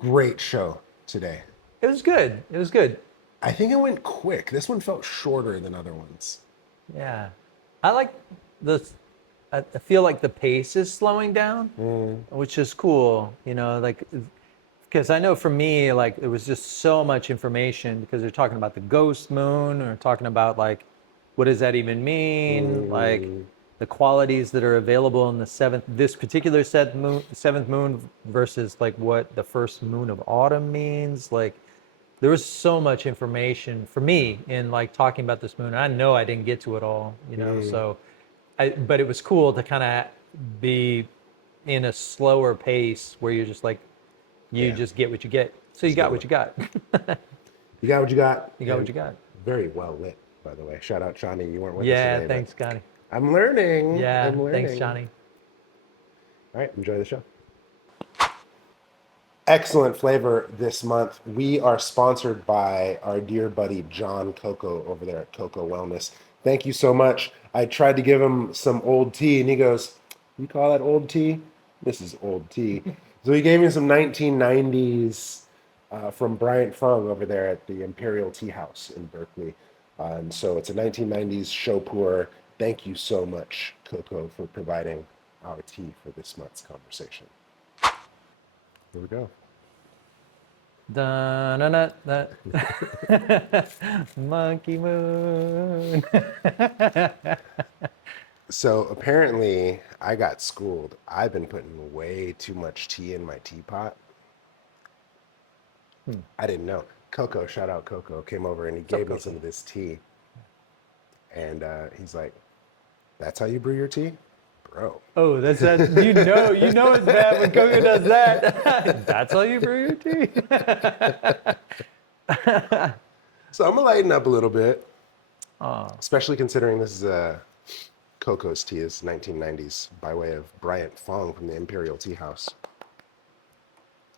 Great show today. It was good. It was good. I think it went quick. This one felt shorter than other ones. Yeah. I like the, I feel like the pace is slowing down, which is cool. Like, because I know for me, like, it was just so much information because they're talking about the ghost moon or talking about, like, what does that even mean? Like, Mm, the qualities that are available in this particular seventh moon versus, like, what the first moon of autumn means. Like, there was so much information for me in like talking about this moon. I know I didn't get to it all, mm, so but it was cool to kind of be in a slower pace where you're just like, you yeah, just get what you get. So you just get got what what you got. you got. What you got, You got what and you got. very well lit, by the way. Shout out, Shawnee. You weren't with us Yeah, today, but thanks, Scotty. I'm learning. Yeah, I'm thanks, learning. Johnny. All right, enjoy the show. Excellent flavor this month. We are sponsored by our dear buddy John Coco over there at Coco Wellness. Thank you so much. I tried to give him some old tea, and he goes, "You call that old tea? This is old tea." So he gave me some 1990s from Bryant Fung over there at the Imperial Tea House in Berkeley. And so it's a 1990s show pour. Thank you so much, Coco, for providing our tea for this month's conversation. Here we go. Da, na, na, na. Monkey moon. So apparently, I got schooled. I've been putting way too much tea in my teapot. I didn't know. Coco, shout out Coco, came over and he What's up, gave me some Coco? of this tea. And he's like, "That's how you brew your tea? Bro." Oh, that's that. You know it's bad when Coco does that. That's how you brew your tea. So I'm going to lighten up a little bit, Oh, especially considering this is a Coco's tea is 1990s by way of Bryant Fong from the Imperial Tea House.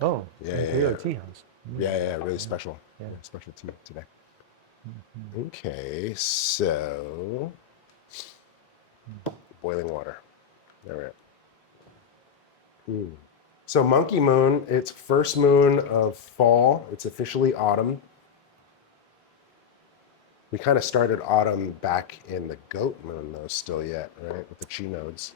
oh, Yeah, yeah, Imperial yeah. Tea House. Yeah, yeah, really special. Yeah. Yeah, special tea today. Okay, so boiling water. All right. So Monkey Moon, it's first moon of fall. It's officially autumn. We kind of started autumn back in the goat moon though, still yet, right? With the chi nodes.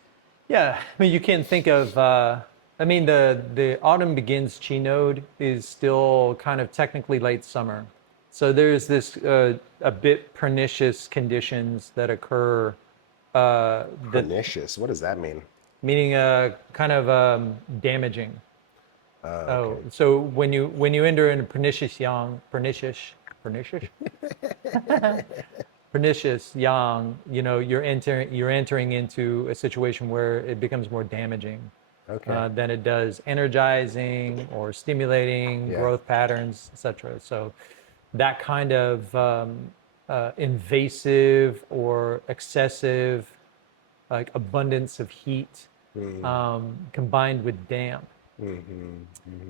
Yeah, I mean, you can think of. I mean, the autumn begins chi node is still kind of technically late summer, so there's this a bit pernicious conditions that occur that Pernicious. What does that mean? meaning kind of damaging. Oh, Okay. so when you enter into pernicious pernicious yang, you're entering into a situation where it becomes more damaging Okay. than it does energizing or stimulating Yeah. growth patterns, etc. So that kind of invasive or excessive, like abundance of heat, combined with damp,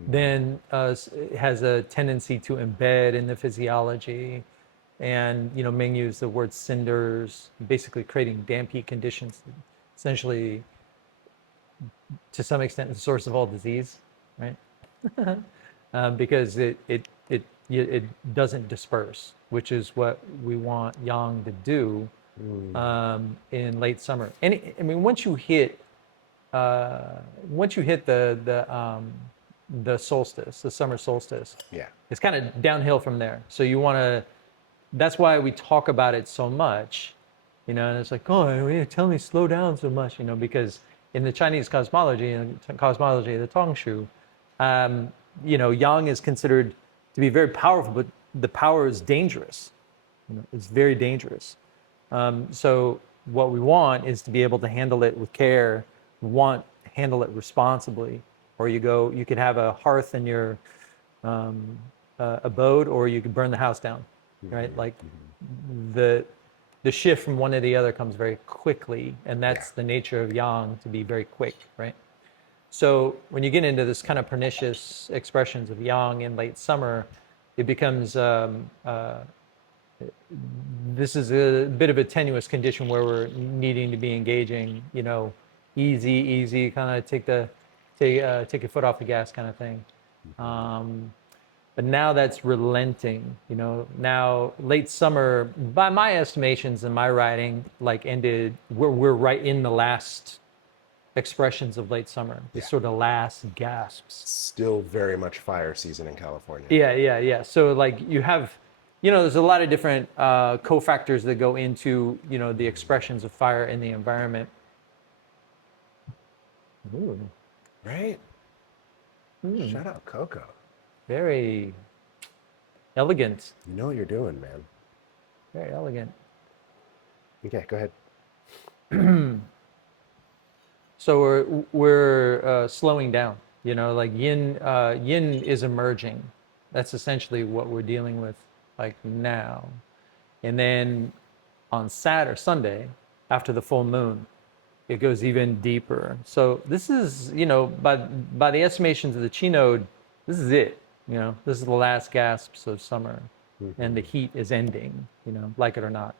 then it has a tendency to embed in the physiology. And Ming used the word cinders, basically creating damp heat conditions, essentially to some extent the source of all disease, right? Because it doesn't disperse, which is what we want yang to do in late summer. And I mean, once you hit the solstice, the summer solstice, Yeah. it's kind of downhill from there. So you want to. That's why we talk about it so much, and it's like, oh, tell me slow down so much, because in the Chinese cosmology and cosmology of the Tongshu, yang is considered to be very powerful, but the power is dangerous. It's very dangerous. So what we want is to be able to handle it with care, handle it responsibly. Or you could have a hearth in your abode, or you could burn the house down, right? Like the shift from one to the other comes very quickly, and that's Yeah. the nature of yang, to be very quick, right? So when you get into this kind of pernicious expressions of yang in late summer, it becomes this is a bit of a tenuous condition where we're needing to be engaging, easy, kind of take your foot off the gas kind of thing. But now that's relenting. Now late summer, by my estimations and my writing, like ended. We're right in the last expressions of late summer. The Yeah. sort of last gasps. Still very much fire season in California. Yeah. So like you have, there's a lot of different cofactors that go into the expressions of fire in the environment. Ooh. Right? Shout out Coco. Very elegant. You know what you're doing, man. Very elegant. Okay, go ahead. So we're slowing down. Like yin is emerging. That's essentially what we're dealing with like now. And then on Saturday, Sunday, after the full moon, it goes even deeper. So this is, by the estimations of the Chi node, this is it. This is the last gasps of summer, and the heat is ending. Like it or not.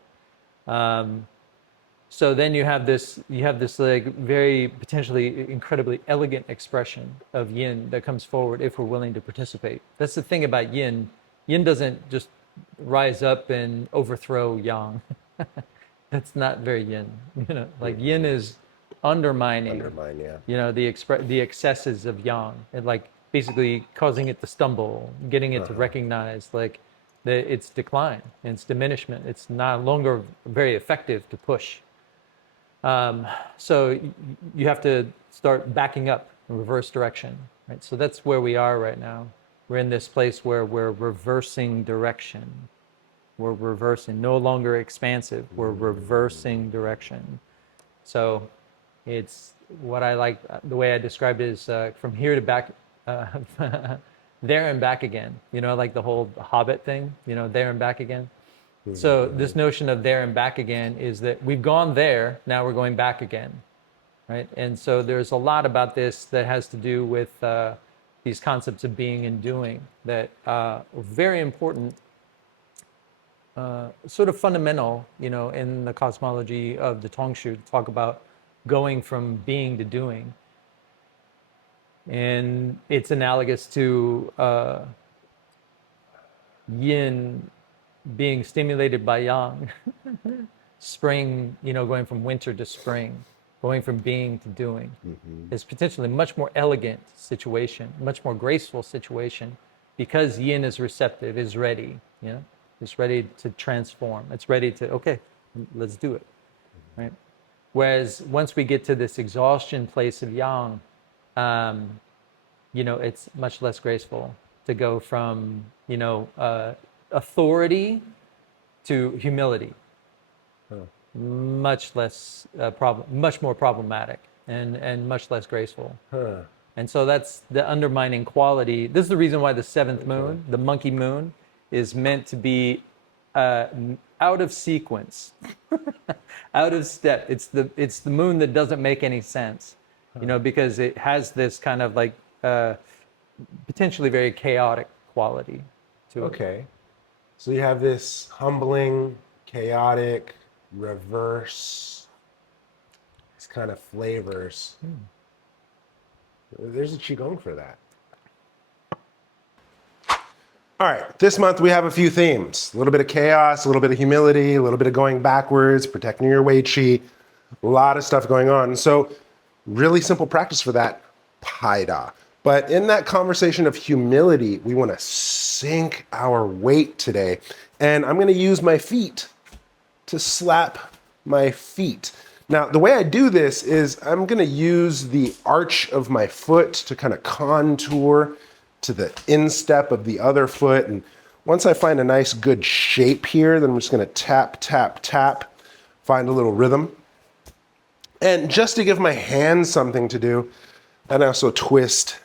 So then you have this like very potentially incredibly elegant expression of yin that comes forward if we're willing to participate. That's the thing about yin. Yin doesn't just rise up and overthrow yang. That's not very yin. Like yin is undermining. Yeah. The excesses of yang, and like basically causing it to stumble, getting it to recognize like its decline and its diminishment. It's no longer very effective to push. So you have to start backing up in reverse direction, right? So that's where we are right now. We're in this place where we're reversing direction. We're reversing, no longer expansive. We're reversing direction. So it's what I like, the way I described it is from here to back, there and back again. Like the whole Hobbit thing, there and back again. So this notion of there and back again is that we've gone there, now we're going back again, right? And so there's a lot about this that has to do with these concepts of being and doing that are very important, sort of fundamental, in the cosmology of the Tongshu, to talk about going from being to doing. And it's analogous to yin being stimulated by yang, spring, going from winter to spring, going from being to doing, is potentially a much more elegant situation, much more graceful situation, because yin is receptive, is ready, it's ready to transform. It's ready to, okay, let's do it, right? Whereas once we get to this exhaustion place of yang, it's much less graceful to go from, authority to humility. Much less much more problematic and much less graceful. And so that's the undermining quality. This is the reason why the seventh moon, the monkey moon, is meant to be out of sequence, out of step. It's the moon that doesn't make any sense, because it has this kind of like potentially very chaotic quality to it. Okay. So you have this humbling, chaotic, reverse, these kind of flavors. There's a Qigong for that. All right, this month we have a few themes. A little bit of chaos, a little bit of humility, a little bit of going backwards, protecting your Wei Qi, a lot of stuff going on. So really simple practice for that, Pai Da. But in that conversation of humility, we want to sink our weight today. And I'm going to use my feet to slap my feet. Now, the way I do this is I'm going to use the arch of my foot to kind of contour to the instep of the other foot. And once I find a nice good shape here, then I'm just going to tap, tap, tap, find a little rhythm. And just to give my hands something to do, and I also twist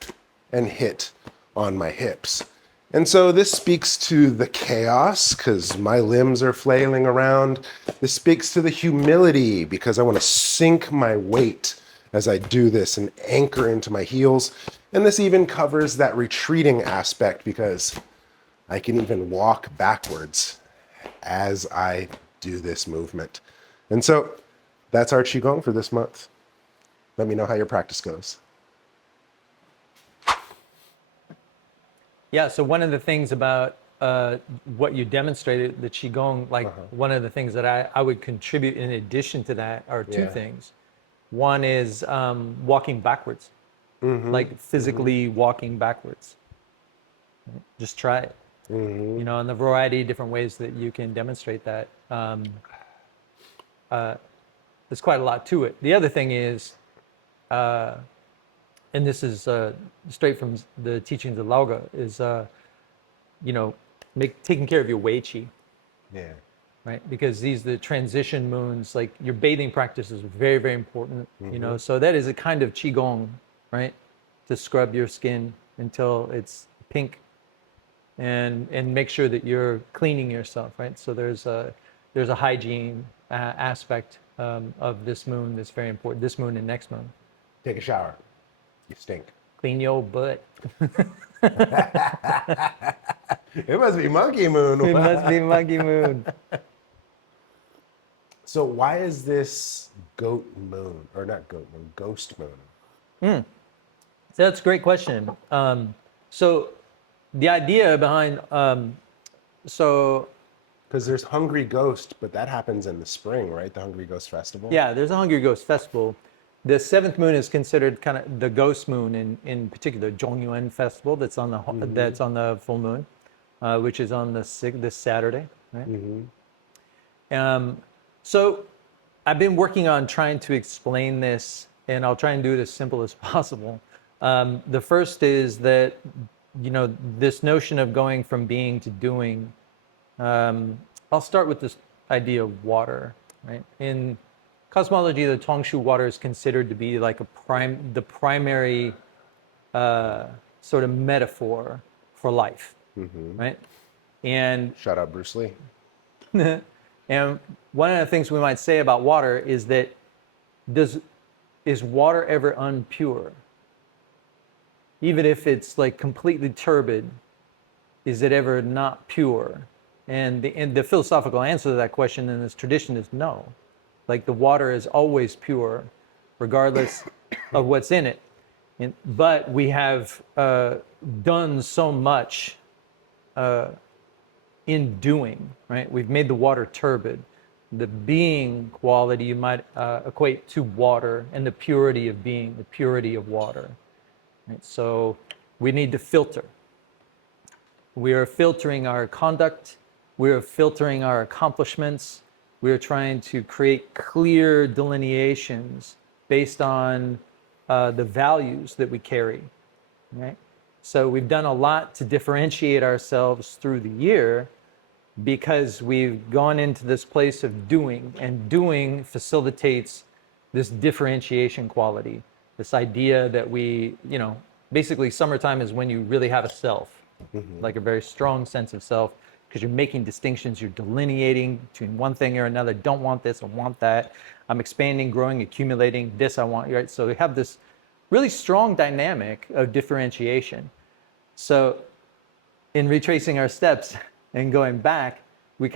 and hit on my hips. And so this speaks to the chaos because my limbs are flailing around. This speaks to the humility because I want to sink my weight as I do this and anchor into my heels. And this even covers that retreating aspect because I can even walk backwards as I do this movement. And so that's our Qigong for this month. Let me know how your practice goes. Yeah, so one of the things about what you demonstrated, the Qigong, like one of the things that I would contribute in addition to that are two Yeah. things. One is walking backwards, like physically walking backwards. Just try it. And the variety of different ways that you can demonstrate that. There's quite a lot to it. The other thing is, and this is straight from the teachings of Lauga, is taking care of your Wei Qi, Yeah. right? Because these the transition moons, like your bathing practice is very, very important. So that is a kind of qigong, right? To scrub your skin until it's pink, and make sure that you're cleaning yourself, right? So there's a hygiene aspect of this moon that's very important. This moon and next moon. Take a shower. You stink. Clean your butt. It must be monkey moon. It must be monkey moon. So why is this goat moon, or not goat moon, ghost moon? So that's a great question. So the idea behind so Because there's Hungry Ghost, but that happens in the spring, right? The Hungry Ghost Festival. yeah, there's a Hungry Ghost Festival. The seventh moon is considered kind of the ghost moon in particular, Zhongyuan Festival. That's on the full moon, which is on this Saturday, right? So I've been working on trying to explain this, and I'll try and do it as simple as possible. The first is that this notion of going from being to doing. I'll start with this idea of water, right? In cosmology, the Tongshu water is considered to be like the primary sort of metaphor for life, right? And Shout out Bruce Lee. and one of the things we might say about water is that is water ever unpure? Even if it's like completely turbid, is it ever not pure? And the philosophical answer to that question in this tradition is no. Like the water is always pure, regardless of what's in it. But we have done so much in doing, right? We've made the water turbid. The being quality you might equate to water, and the purity of being, the purity of water. Right? So we need to filter. We are filtering our conduct. We are filtering our accomplishments. We are trying to create clear delineations based on the values that we carry, right? So we've done a lot to differentiate ourselves through the year because we've gone into this place of doing, and doing facilitates this differentiation quality, this idea that basically summertime is when you really have a self, like a very strong sense of self, because you're making distinctions, you're delineating between one thing or another. Don't want this, I want that. I'm expanding, growing, accumulating. This I want, right? So we have this really strong dynamic of differentiation. So in retracing our steps and going back, we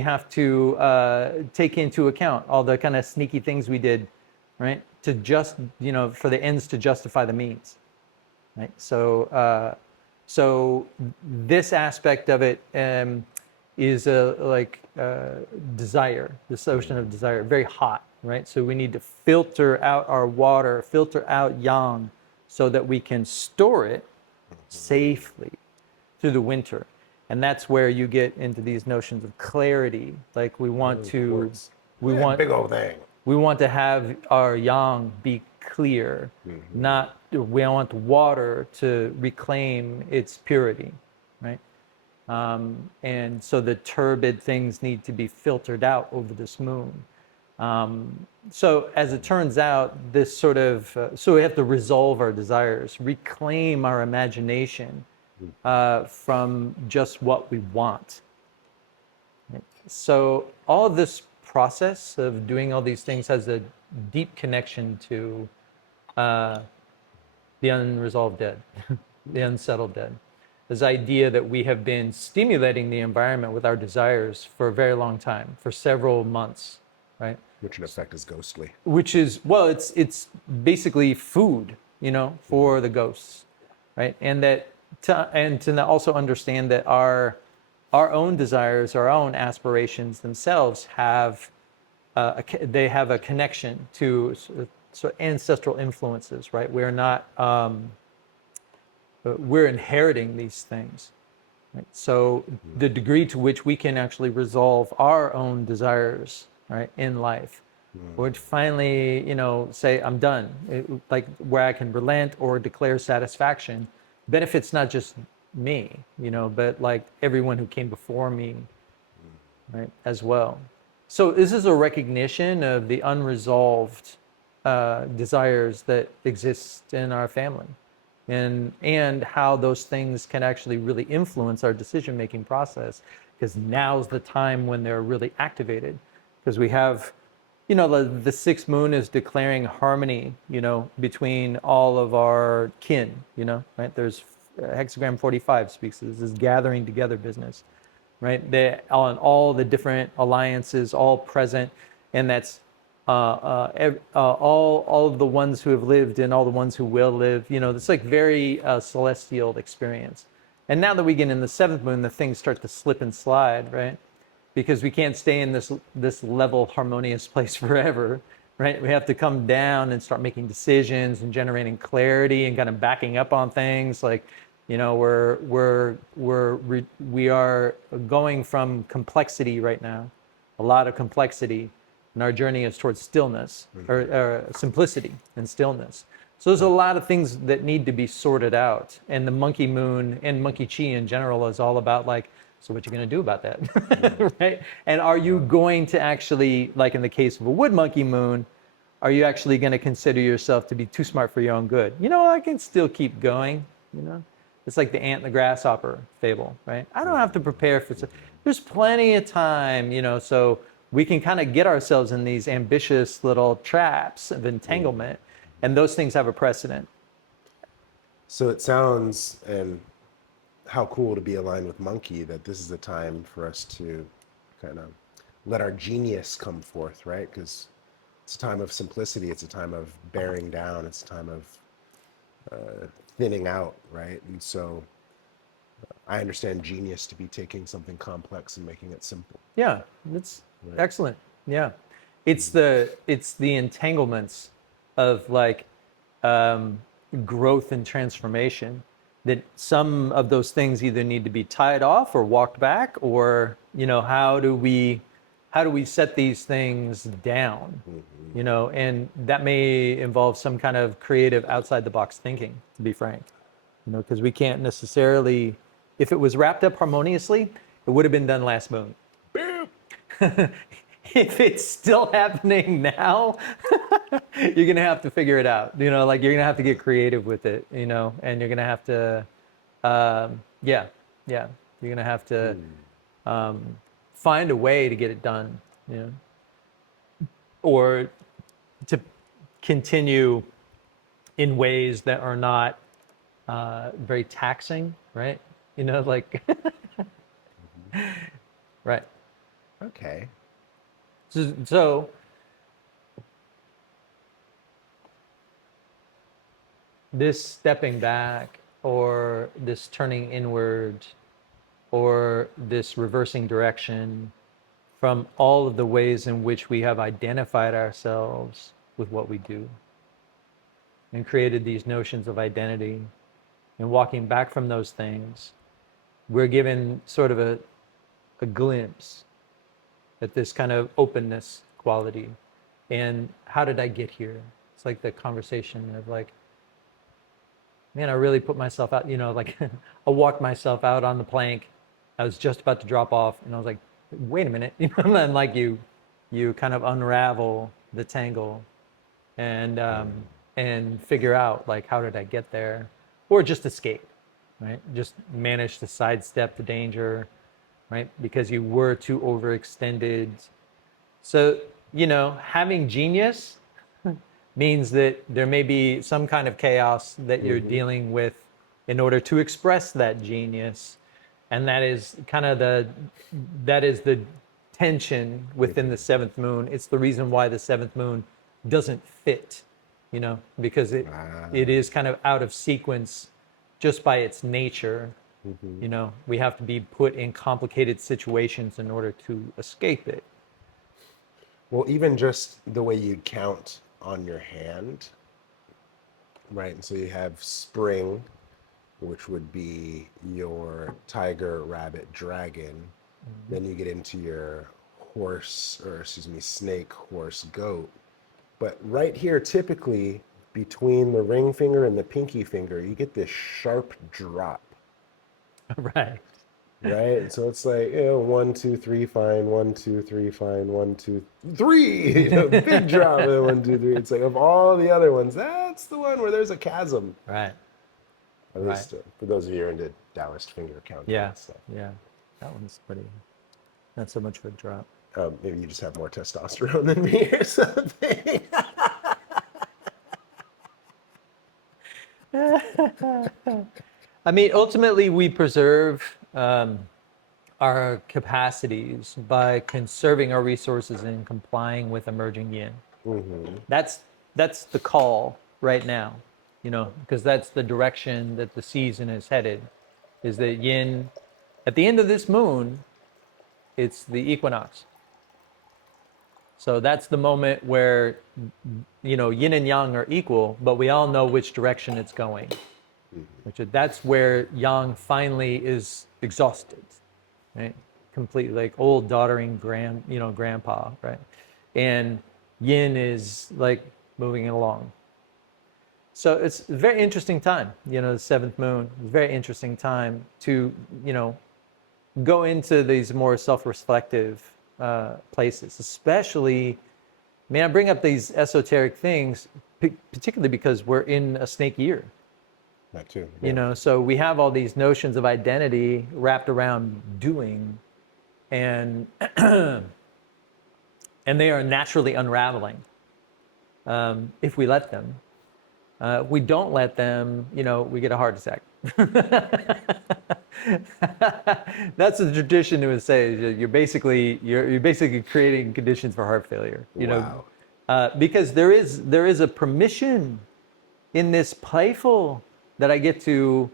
have to take into account all the kind of sneaky things we did, right? To just, for the ends to justify the means, right? So this aspect of it is desire, this ocean of desire, very hot, right? So we need to filter out our water, filter out yang, so that we can store it safely through the winter. And that's where you get into these notions of clarity. Like we want to big old thing. We want to have our yang be clear, we want water to reclaim its purity, right? And so the turbid things need to be filtered out over this moon. So as it turns out, this sort of, so we have to resolve our desires, reclaim our imagination from just what we want. So all of this process of doing all these things has a deep connection to the unresolved dead, the unsettled dead. This idea that we have been stimulating the environment with our desires for a very long time, for several months, right? Which in effect is ghostly. Which is, it's basically food, for the ghosts, right? And that to also understand that our own desires, our own aspirations themselves have they have a connection to ancestral influences, right? We're not we're inheriting these things. Right? So the degree to which we can actually resolve our own desires, right, in life, would finally, say, I'm done, like where I can relent or declare satisfaction, benefits not just me, but like everyone who came before me, right, as well. So this is a recognition of the unresolved desires that exist in our family, and how those things can actually really influence our decision-making process, because now's the time when they're really activated, because we have, the sixth moon is declaring harmony, between all of our kin, right? There's hexagram 45 speaks to this is gathering together business, right? They on all the different alliances, all present, and that's all of the ones who have lived and all the ones who will live. It's like very celestial experience. And now that we get in the seventh moon, the things start to slip and slide, right? Because we can't stay in this level harmonious place forever, right? We have to come down and start making decisions and generating clarity and kind of backing up on things. Like, we are going from complexity right now, a lot of complexity, and our journey is towards stillness, or simplicity and stillness. So there's a lot of things that need to be sorted out, and the monkey moon and monkey chi in general is all about, like, so what you going to do about that, right? And are you going to actually, like in the case of a wood monkey moon, are you actually going to consider yourself to be too smart for your own good? I can still keep going, It's like the ant and the grasshopper fable, right? I don't have to prepare for, there's plenty of time, so we can kind of get ourselves in these ambitious little traps of entanglement, and those things have a precedent. So it sounds, and how cool to be aligned with Monkey, that this is a time for us to kind of let our genius come forth, right? Because it's a time of simplicity, it's a time of bearing down, it's a time of thinning out, right? And so I understand genius to be taking something complex and making it simple. Yeah, that's right. Excellent. Yeah, it's the entanglements of like growth and transformation, that some of those things either need to be tied off or walked back, or how do we set these things down, and that may involve some kind of creative outside the box thinking, to be frank, because we can't necessarily, if it was wrapped up harmoniously, it would have been done last moon. If it's still happening now, you're gonna have to figure it out. Like you're gonna have to get creative with it. And you're gonna have to, you're gonna have to find a way to get it done. Or to continue in ways that are not very taxing, right? Like, right. Okay. So this stepping back, or this turning inward, or this reversing direction from all of the ways in which we have identified ourselves with what we do and created these notions of identity, and walking back from those things, we're given sort of a glimpse at this kind of openness quality. And how did I get here? It's like the conversation of like, man, I really put myself out, like I walked myself out on the plank. I was just about to drop off, and I was like, wait a minute. And then like you kind of unravel the tangle and figure out like, how did I get there? Or just escape, right? Just manage to sidestep the danger, right? Because you were too overextended. So, having genius means that there may be some kind of chaos that you're dealing with in order to express that genius. And that is kind of the tension within the seventh moon. It's the reason why the seventh moon doesn't fit, because it is kind of out of sequence just by its nature. You know, we have to be put in complicated situations in order to escape it. Well, even just the way you count on your hand, right? And so you have spring, which would be your tiger, rabbit, dragon. Then you get into your horse, or excuse me, snake, horse, goat. But right here, typically between the ring finger and the pinky finger, you get this sharp drop, Right. right? And so it's like, you know, 1, 2, 3, fine. 1, 2, 3, fine. 1, 2, 3, big drop. And 1, 2, 3. It's like of all the other ones, that's the one where there's a chasm. Right. At least for those of you who are into Taoist finger counting Yeah. and stuff. Yeah. That one's pretty, not so much of a drop. Maybe you just have more testosterone than me or something. I mean, ultimately, we preserve our capacities by conserving our resources and complying with emerging yin. That's the call right now, you know, because that's the direction that the season is headed. Is that yin? At the end of this moon, it's the equinox. So that's the moment where, you know, yin and yang are equal, but we all know which direction it's going. That's where yang finally is exhausted, right? Completely, like old doddering grandpa, right? And yin is like moving it along. So it's a very interesting time, you know, the seventh moon, very interesting time to, you know, go into these more self-reflective places, especially, I mean, I bring up these esoteric things, particularly because we're in a snake year. That too. You know, so we have all these notions of identity wrapped around doing, and and they are naturally unraveling if we let them. If we don't let them, you know, we get a heart attack. That's the tradition to say. You're basically creating conditions for heart failure. You know, because there is a permission in this playful that I get to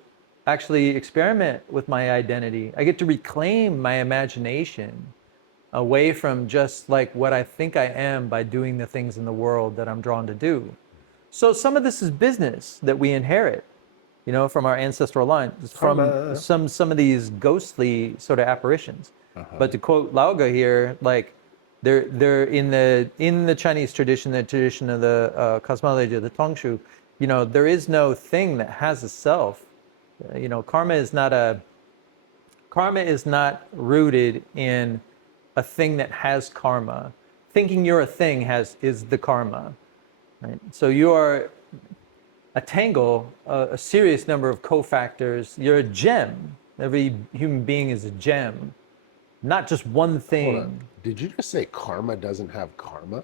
actually experiment with my identity. I get to reclaim my imagination away from just like what I think I am by doing the things in the world that I'm drawn to do. So some of this is business that we inherit, you know, from our ancestral line, from some of these ghostly sort of apparitions. But to quote Laoga here, like they're in the Chinese tradition, the tradition of the cosmology of the Tongshu, you know, there is no thing that has a self. You know, karma is not rooted in a thing that has karma. Thinking you're a thing is the karma. Right? So you are a tangle, a serious number of cofactors. You're a gem. Every human being is a gem, not just one thing. Hold on. Did you just say karma doesn't have karma?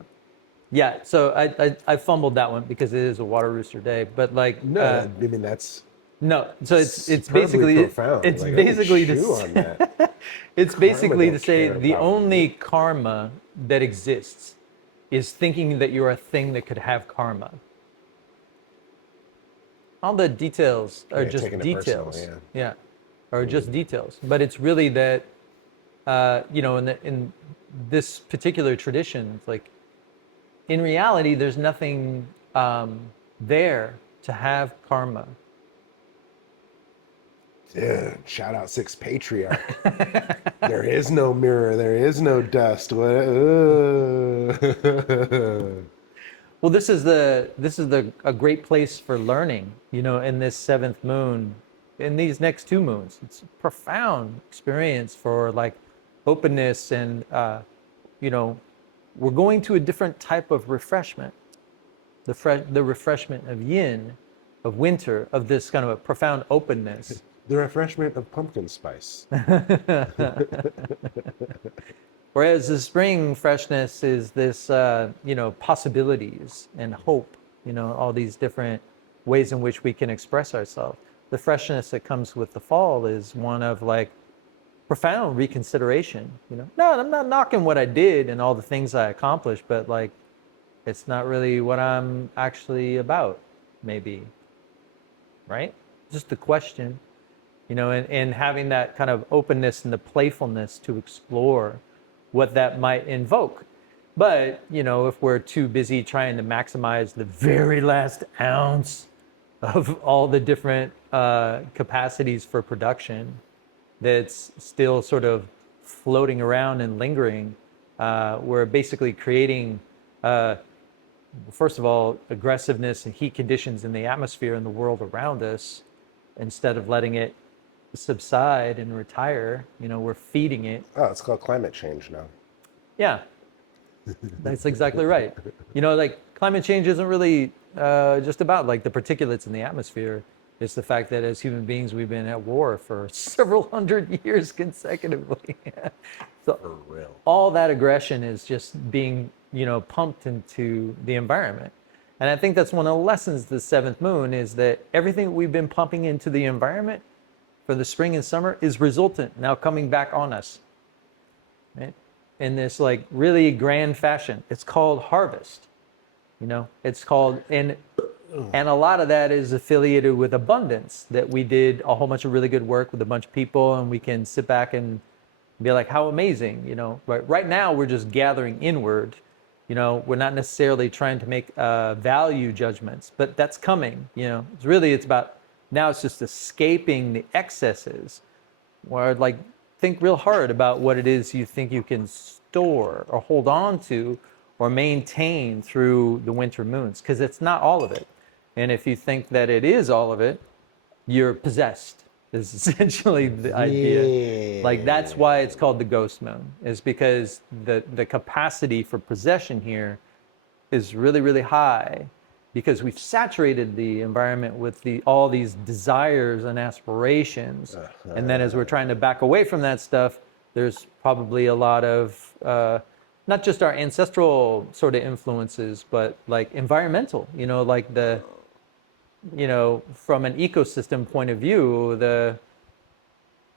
Yeah, so I fumbled that one because it is a water rooster day, but like no, I mean that's no. So it's basically profound. It's like, basically chew on that. it's basically to don't say care the about only karma that exists is thinking that you're a thing that could have karma. All the details are just taking it details. personal, Yeah, are just details. But it's really that you know, in this particular tradition, it's like in reality, there's nothing there to have karma. Dude, shout out Six Patriarch. There is no mirror. There is no dust. Well, this is a great place for learning. You know, in this seventh moon, in these next two moons, it's a profound experience for like openness and you know, we're going to a different type of refreshment. The refreshment of yin, of winter, of this kind of a profound openness. The refreshment of pumpkin spice. Whereas the spring freshness is this, you know, possibilities and hope, you know, all these different ways in which we can express ourselves. The freshness that comes with the fall is one of like profound reconsideration, you know. No, I'm not knocking what I did and all the things I accomplished, but like, it's not really what I'm actually about, maybe, right? just the question, and having that kind of openness and the playfulness to explore what that might invoke. But, if we're too busy trying to maximize the very last ounce of all the different capacities for production that's still sort of floating around and lingering, we're basically creating, first of all, aggressiveness and heat conditions in the atmosphere and the world around us instead of letting it subside and retire. We're feeding it. Oh, it's called climate change now. Yeah, that's exactly right. Like climate change isn't really just about like the particulates in the atmosphere. It's the fact that as human beings, we've been at war for several hundred years consecutively. So For real. all that aggression is just being, pumped into the environment. And I think that's one of the lessons of the seventh moon is that everything we've been pumping into the environment for the spring and summer is resultant now coming back on us. Right? In this like really grand fashion. It's called harvest. It's called, and a lot of that is affiliated with abundance, that we did a whole bunch of really good work with a bunch of people, and we can sit back and be like, how amazing, right now we're just gathering inward. We're not necessarily trying to make value judgments, but that's coming. It's about, now it's just escaping the excesses, where I'd like think real hard about what it is you think you can store or hold on to or maintain through the winter moons, because it's not all of it. And if you think that it is all of it, you're possessed, is essentially the idea. Yeah. Like that's why it's called the ghost moon, is because the capacity for possession here is really, really high, because we've saturated the environment with all these desires and aspirations. And then as we're trying to back away from that stuff, there's probably a lot of not just our ancestral sort of influences, but like environmental, like from an ecosystem point of view, the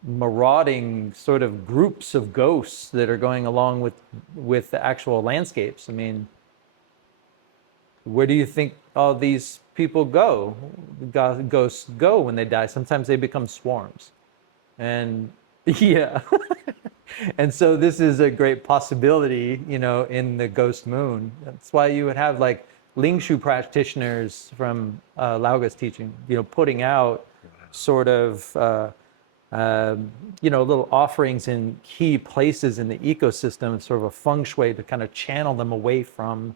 marauding sort of groups of ghosts that are going along with the actual landscapes. I mean, where do you think all these people go? Ghosts go when they die. Sometimes they become swarms. And yeah. And so this is a great possibility, in the ghost moon. That's why you would have like Ling Shu practitioners from Laoga's teaching, putting out sort of, little offerings in key places in the ecosystem, sort of a feng shui to kind of channel them away from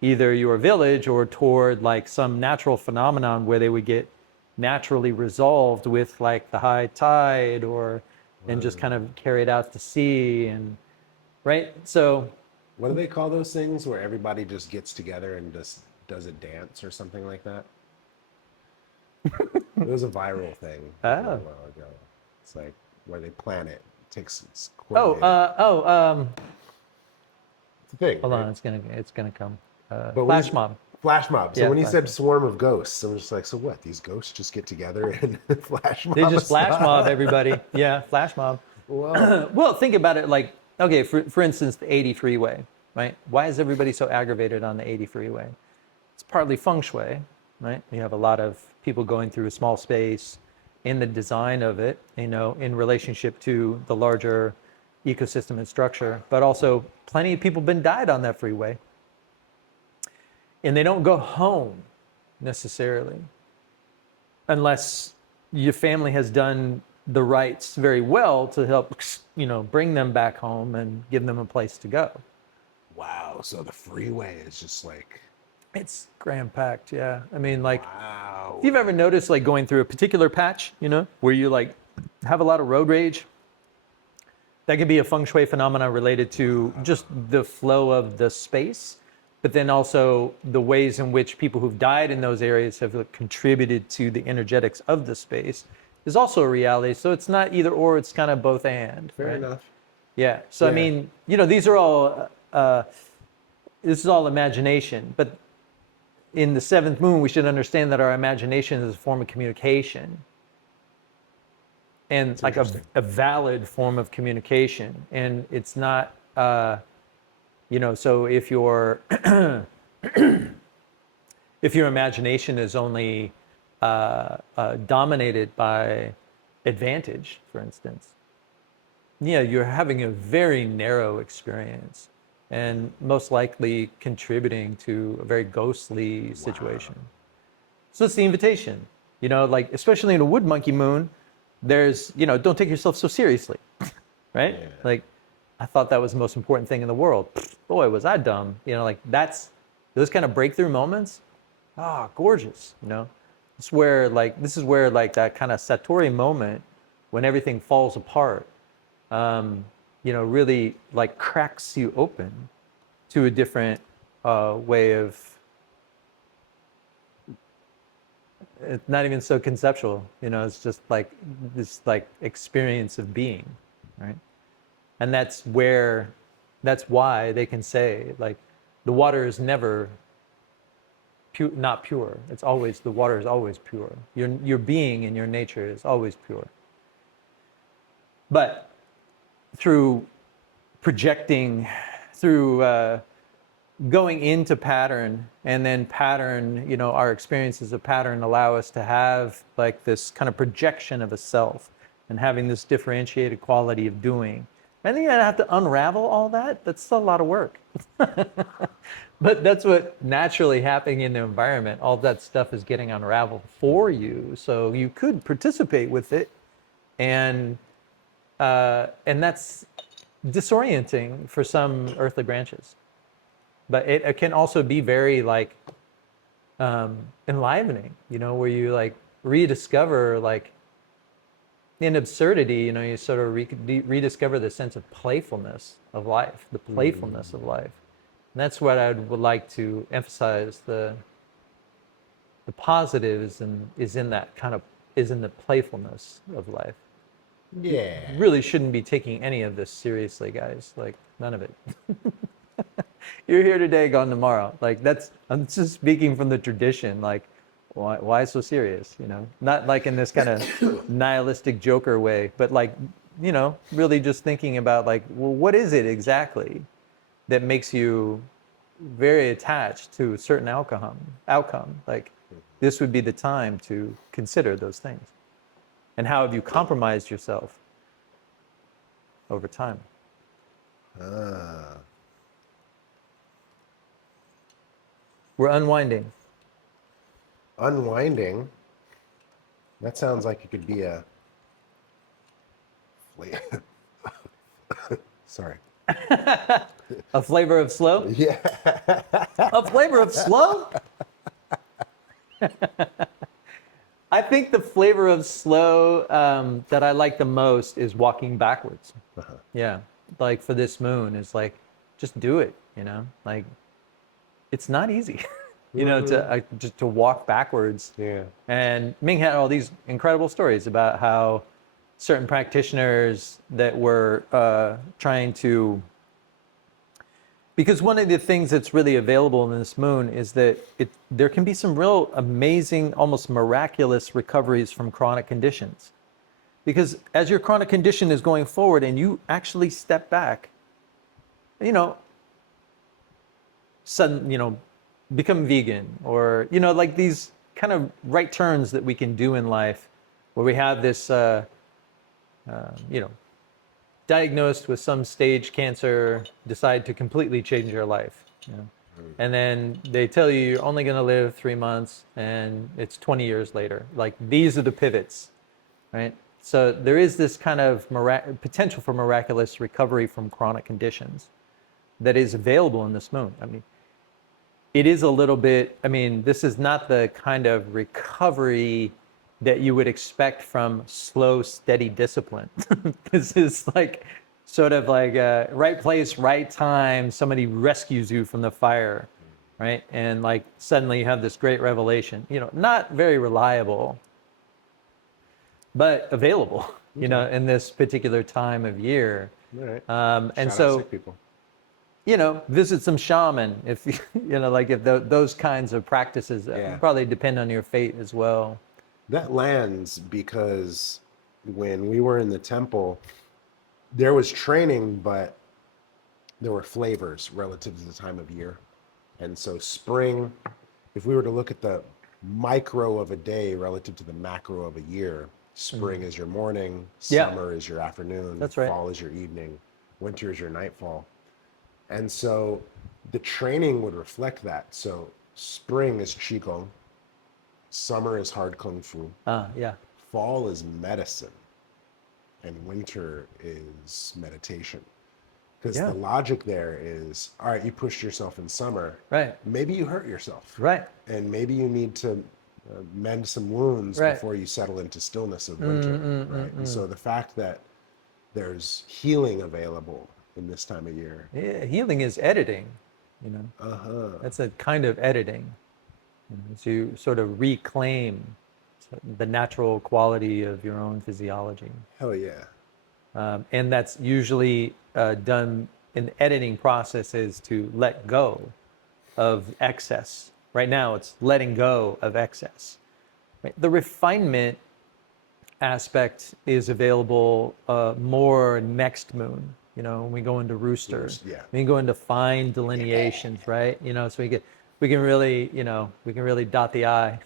either your village or toward like some natural phenomenon where they would get naturally resolved with like the high tide and just kind of carried out to sea. And right, so What do they call those things where everybody just gets together and just does a dance or something like that? It was a viral thing a Oh. while ago. It's like where they plan it. It takes it's it's a thing. hold right? on, it's gonna come. But when Flash you- mob. Flash mob. So Yeah, when he flash said mob. swarm of ghosts, I'm just like, so what? These ghosts just get together and flash mob? They just us flash up? mob everybody. Yeah, flash mob. Well, Well, think about it like, okay, for instance, the 80 freeway, right? Why is everybody so aggravated on the 80 freeway? It's partly feng shui, right? You have a lot of people going through a small space in the design of it, in relationship to the larger ecosystem and structure, but also plenty of people been died on that freeway. And they don't go home necessarily unless your family has done the rites very well to help, bring them back home and give them a place to go. wow. So the freeway is just like, It's cram packed, yeah. I mean, like, wow. if you've ever noticed, like, going through a particular patch, where you, like, have a lot of road rage, that could be a feng shui phenomenon related to just the flow of the space, but then also the ways in which people who've died in those areas have contributed to the energetics of the space is also a reality. So it's not either or, it's kind of both and. Fair right? enough. Yeah. So, I Yeah. mean, these are all, this is all imagination, but in the seventh moon, we should understand that our imagination is a form of communication, and like a valid form of communication. And it's not, so if your if your imagination is only dominated by advantage, for instance, yeah, you're having a very narrow experience and most likely contributing to a very ghostly situation. So it's the invitation, like especially in a wood monkey moon, there's, don't take yourself so seriously, right? Yeah. Like, I thought that was the most important thing in the world. Pfft, boy, was I dumb. Like that's those kind of breakthrough moments. Ah, gorgeous. This is where like that kind of Satori moment when everything falls apart, really like cracks you open to a different way of. It's not even so conceptual, it's just like this like experience of being, right? And that's why they can say like the water is never not pure. The water is always pure. Your being and your nature is always pure. But through projecting, through going into pattern, and then pattern, our experiences of pattern allow us to have like this kind of projection of a self and having this differentiated quality of doing. And then you have to unravel all that. That's a lot of work. But that's what naturally happening in the environment. All that stuff is getting unraveled for you. So you could participate with it. And that's disorienting for some earthly branches. But it can also be very like enlivening, where you like rediscover like in absurdity, you sort of rediscover the sense of playfulness of life, the playfulness of life. And that's what I would like to emphasize. The positive is in the playfulness of life. Yeah. You really shouldn't be taking any of this seriously, guys. Like none of it. You're here today, gone tomorrow. Like I'm just speaking from the tradition. Like, why so serious? Not like in this kind of nihilistic Joker way, but like, really just thinking about like, well, what is it exactly that makes you very attached to a certain outcome? Like, this would be the time to consider those things. And how have you compromised yourself over time? We're unwinding. Unwinding. That sounds like it could be a. Sorry. A flavor of slow? Yeah. A flavor of slow? I think the flavor of slow that I like the most is walking backwards. Yeah. Like for this moon, it's like, just do it, like it's not easy, just to walk backwards. Yeah. And Ming had all these incredible stories about how certain practitioners that were trying to, because one of the things that's really available in this moon is that there can be some real amazing, almost miraculous recoveries from chronic conditions. Because as your chronic condition is going forward and you actually step back, become vegan, or, like these kind of right turns that we can do in life where we have this, diagnosed with some stage cancer, decide to completely change your life. And then they tell you you're only going to live 3 months and it's 20 years later. Like these are the pivots, right? So there is this kind of potential for miraculous recovery from chronic conditions that is available in this moon. I mean, it is a little bit, this is not the kind of recovery that you would expect from slow, steady discipline. This is like sort of like a right place, right time. Somebody rescues you from the fire, right? And like suddenly you have this great revelation, not very reliable, but available, in this particular time of year. All right. And Shout out so, sick people. visit some shaman if, if those kinds of practices probably depend on your fate as well. That lands because when we were in the temple, there was training, but there were flavors relative to the time of year. And so spring, if we were to look at the micro of a day relative to the macro of a year. Spring is your morning, Yeah. summer is your afternoon, That's right. fall is your evening, winter is your nightfall. And so the training would reflect that. So spring is qigong, summer is hard kung fu, Yeah. fall is medicine, and winter is meditation. Because Yeah. the logic there is, all right, you pushed yourself in summer. Right. Maybe you hurt yourself. Right. And maybe you need to mend some wounds Right. before you settle into stillness of winter. Right. And so the fact that there's healing available in this time of year. Yeah, healing is editing, you know. That's a kind of editing. To sort of reclaim the natural quality of your own physiology. Hell yeah. And that's usually done in the editing process is to let go of excess. Right now, it's letting go of excess. Right? The refinement aspect is available more next moon. You know, when we go into rooster, Yeah. we go into fine delineations, right? You know, so we can really, you know, we can really dot the I.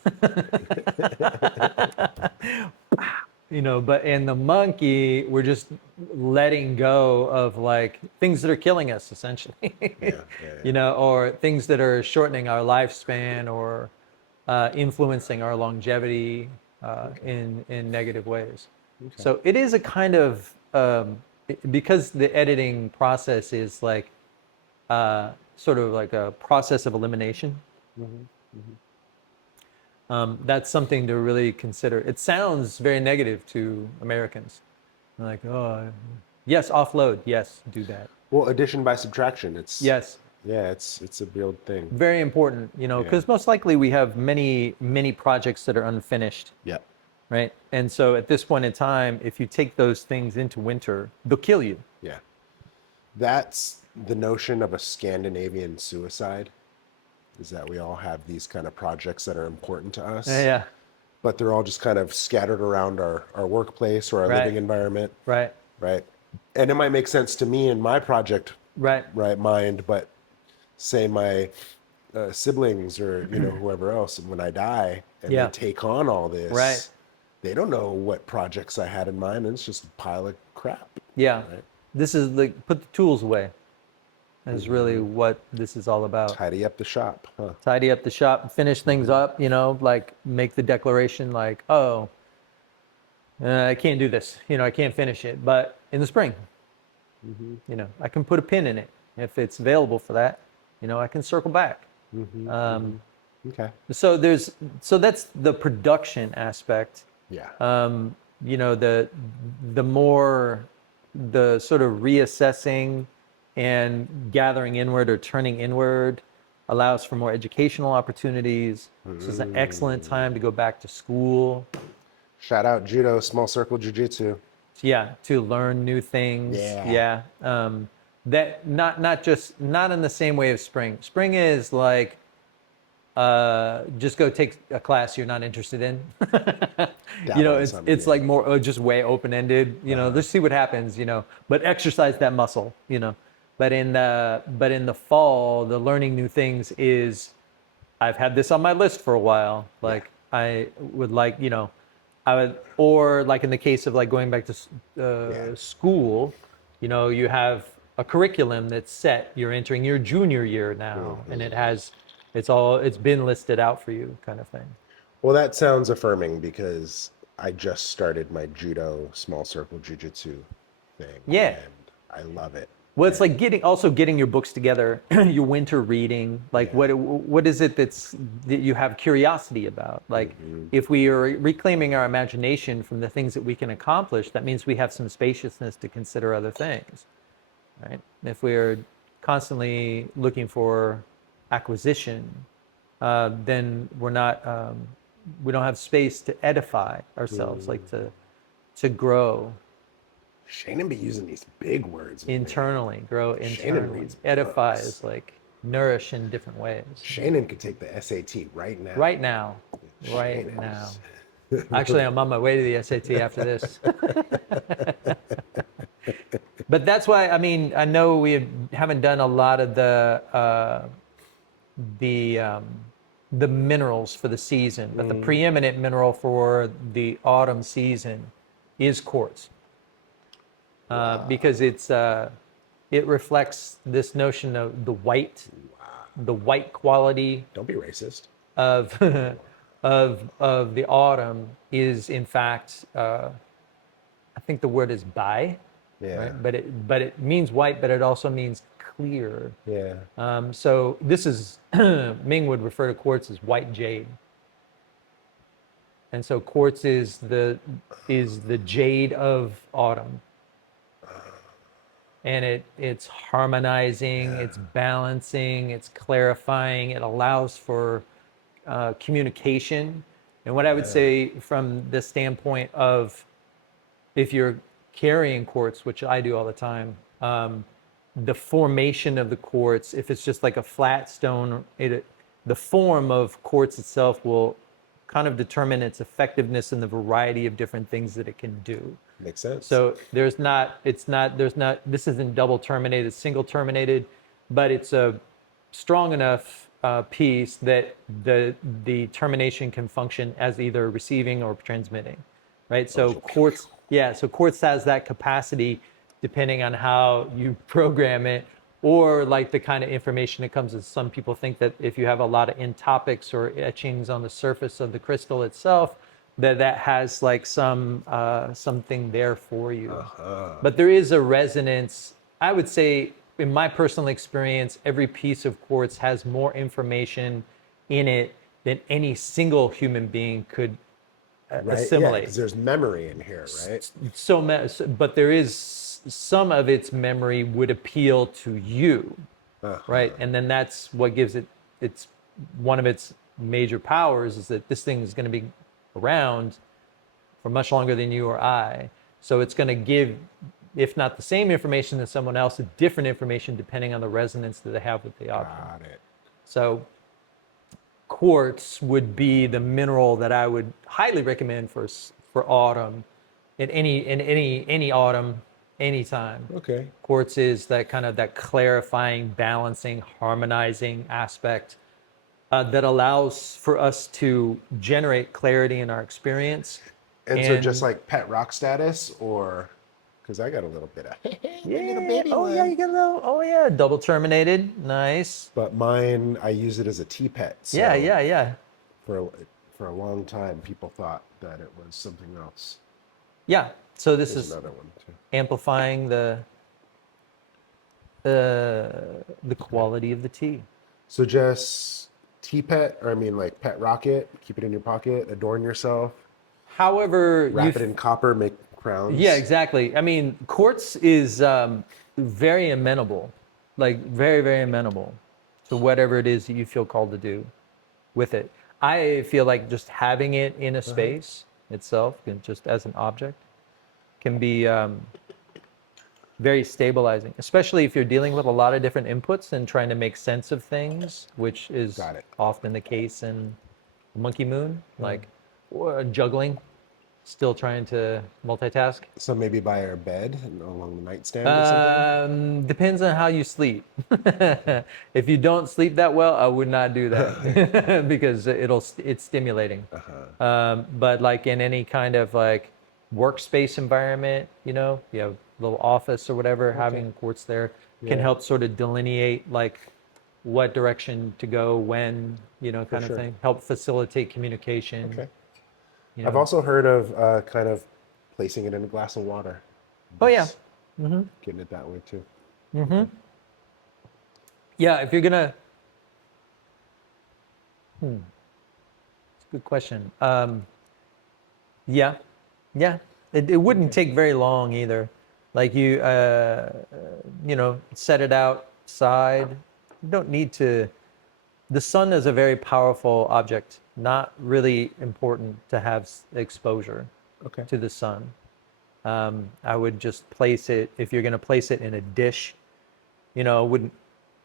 You know, but in the monkey, we're just letting go of like things that are killing us, essentially. You know, or things that are shortening our lifespan or influencing our longevity in negative ways. So it is a kind of because the editing process is like sort of like a process of elimination. That's something to really consider. It sounds very negative to Americans. Like, oh, yes, offload. Yes, do that. Well, addition by subtraction. It's Yes, Yeah, it's a real thing. very important, you know, because most likely we have many projects that are unfinished, Yeah. right? And so at this point in time, if you take those things into winter, they'll kill you. Yeah. That's the notion of a Scandinavian suicide, is that we all have these kind of projects that are important to us, Yeah, but they're all just kind of scattered around our workplace or our Right. living environment, right, right? And it might make sense to me in my project right, mind, but say my siblings or whoever else, when I die and Yeah. they take on all this, Right. they don't know what projects I had in mind, and it's just a pile of crap. yeah. Right. This is like put the tools away. Is really what this is all about. Tidy up the shop, huh? Tidy up the shop, finish things up, you know, like make the declaration like, oh, I can't do this, you know, I can't finish it, but in the spring, you know, I can put a pin in it. If it's available for that, you know, I can circle back. Okay. So that's the production aspect. Yeah. You know, the more the sort of reassessing and gathering inward or turning inward allows for more educational opportunities. So it's an excellent time to go back to school. Shout out judo, small circle jujitsu. Yeah, to learn new things. Yeah. That not in the same way of spring. Spring is like just go take a class you're not interested in. You know, it's like more just way open ended. You know, let's see what happens. You know, but exercise that muscle. You know, but in the fall, the learning new things is. I've had this on my list for a while. Like I would like, you know, I would, or like in the case of like going back to school, you know, you have a curriculum that's set. You're entering your junior year now, and it's been listed out for you, kind of thing. Well, that sounds affirming because I just started my judo small circle jujitsu thing. Yeah. And I love it. Well, it's like getting your books together, your winter reading. Like, what is it that you have curiosity about? Like, if we are reclaiming our imagination from the things that we can accomplish, that means we have some spaciousness to consider other things, right? If we are constantly looking for acquisition, then we're not. We don't have space to edify ourselves, like to grow. Shannon be using these big words. Internally, grow internally. reads Edify books. is like nourish in different ways. Shannon could take the SAT right now. Right now. Right now. Actually, I'm on my way to the SAT after this. But that's why, I mean, I know we haven't done a lot of the the minerals for the season, but the preeminent mineral for the autumn season is quartz, because it reflects this notion of the white quality Don't be racist. of of the autumn is in fact, I think the word is bai, Yeah. right? But it means white, but it also means clear. Yeah. So this is Ming would refer to quartz as white jade, and so quartz is the jade of autumn, and it's harmonizing, it's balancing, it's clarifying, it allows for communication. And what I would say from the standpoint of, if you're carrying quartz, which I do all the time, the formation of the quartz, if it's just like a flat stone, the form of quartz itself will kind of determine its effectiveness in the variety of different things that it can do. Makes sense. So this isn't double terminated, single terminated, but it's a strong enough piece that the termination can function as either receiving or transmitting, right? So quartz has that capacity depending on how you program it, or like the kind of information that comes. As some people think that if you have a lot of entopics or etchings on the surface of the crystal itself, that has like something there for you. But there is a resonance. I would say, in my personal experience, every piece of quartz has more information in it than any single human being could Right? assimilate. Because there's memory in here, right? But there is some of its memory would appeal to you, right? And then that's what gives it's one of its major powers, is that this thing is going to be around for much longer than you or I. So it's going to give, if not the same information as someone else, different information depending on the resonance that they have with the object. Got it. So quartz would be the mineral that I would highly recommend for autumn, in any autumn, anytime. Okay. Quartz is that kind of that clarifying, balancing, harmonizing aspect that allows for us to generate clarity in our experience. And so just like pet rock status, or because I got a little bit of little baby oh one. yeah, you got a little. Oh yeah, double terminated, nice. But mine, I use it as a tea pet. So Yeah. For a long time, people thought that it was something else. Yeah. So this There's is another one too. amplifying the quality of the tea. So just tea pet, or I mean like pet rocket, keep it in your pocket, adorn yourself, However, wrap it in copper, make crowns. yeah, exactly. I mean, quartz is very amenable, like very, very amenable to whatever it is that you feel called to do with it. I feel like just having it in a space itself, and just as an object, can be very stabilizing, especially if you're dealing with a lot of different inputs and trying to make sense of things, which is Got it. often the case in Monkey Moon, like or juggling, still trying to multitask. So maybe by our bed along the nightstand or something. Depends on how you sleep. If you don't sleep that well, I would not do that because it's stimulating. But like in any kind of like workspace environment, you have a little office or whatever, having quartz there can help sort of delineate like what direction to go when, kind of thing. Help facilitate communication. Okay. you I've know. also heard of kind of placing it in a glass of water. Oh yeah. Getting it that way too. Yeah, if you're gonna, it's a good question. Yeah, it wouldn't take very long either. Like you set it outside. You don't need to. The sun is a very powerful object. Not really important to have exposure Okay. to the sun. I would just place it, if you're going to place it in a dish, wouldn't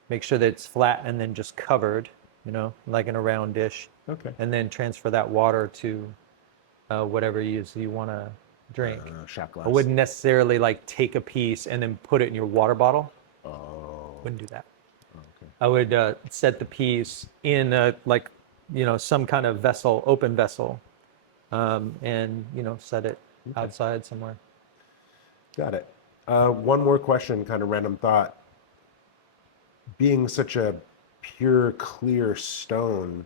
make sure that it's flat and then just covered, like in a round dish. Okay. And then transfer that water to whatever you want to drink. Shot glass. I wouldn't necessarily like take a piece and then put it in your water bottle. Oh. Wouldn't do that. Okay. I would set the piece in like some kind of vessel, open vessel, and set it outside somewhere. Got it. One more question, kind of random thought. Being such a pure, clear stone,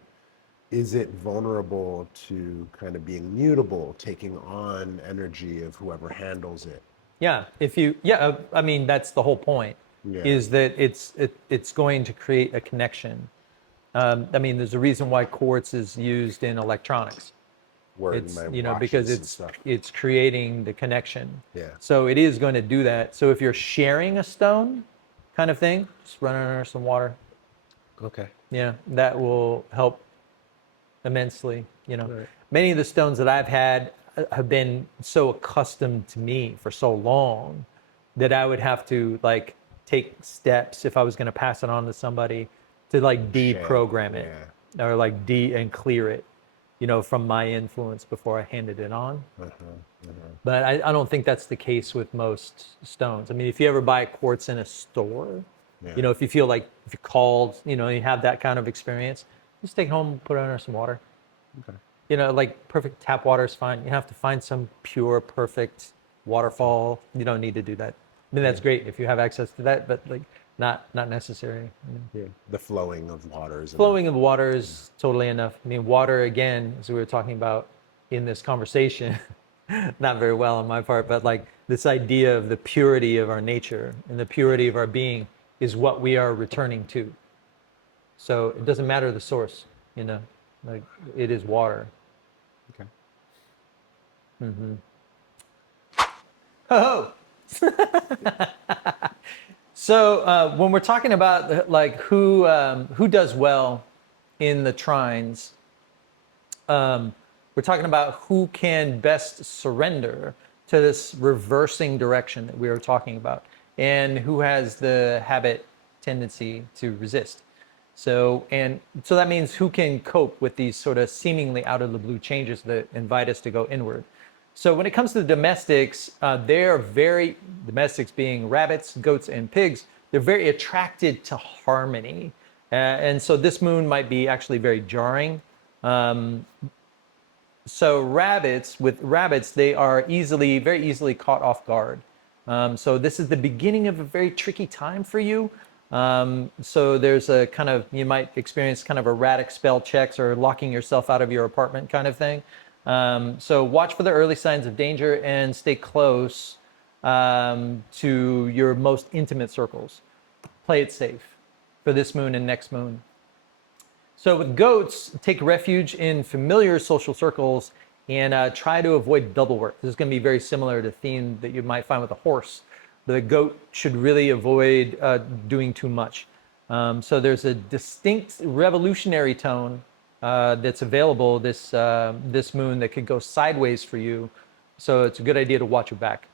is it vulnerable to kind of being mutable, taking on energy of whoever handles it? Yeah, I mean, that's the whole point, Yeah. is that it's going to create a connection. I mean, there's a reason why quartz is used in electronics. Word in It's my because watches and stuff. it's creating the connection. Yeah. So it is going to do that. So if you're sharing a stone, kind of thing, just run it under some water. Okay. Yeah, that will help immensely. Right. Many of the stones that I've had have been so accustomed to me for so long that I would have to like take steps if I was going to pass it on to somebody to like deprogram it or like and clear it, from my influence before I handed it on. But I don't think that's the case with most stones. I mean, if you ever buy quartz in a store, if you feel like if you called, you have that kind of experience, just take it home, put it under some water. Okay. Like perfect tap water is fine. You have to find some pure, perfect waterfall. You don't need to do that. I mean, that's great if you have access to that, but like not necessary. Yeah. The flowing of waters. Flowing of water is totally enough. I mean, water, again, as we were talking about in this conversation, not very well on my part, but like this idea of the purity of our nature and the purity of our being is what we are returning to. So it doesn't matter the source, like it is water. Okay. Oh. So when we're talking about like who does well in the trines, we're talking about who can best surrender to this reversing direction that we were talking about, and who has the habit tendency to resist. So that means who can cope with these sort of seemingly out of the blue changes that invite us to go inward. So when it comes to the domestics, domestics being rabbits, goats, and pigs, they're very attracted to harmony. And so this moon might be actually very jarring. So with rabbits, they are very easily caught off guard. So this is the beginning of a very tricky time for you. So there's you might experience kind of erratic spell checks or locking yourself out of your apartment kind of thing. So watch for the early signs of danger and stay close to your most intimate circles. Play it safe for this moon and next moon. So with goats, take refuge in familiar social circles and try to avoid double work. This is going to be very similar to the theme that you might find with a horse. The goat should really avoid doing too much. So there's a distinct revolutionary tone that's available this moon that could go sideways for you. So it's a good idea to watch your back.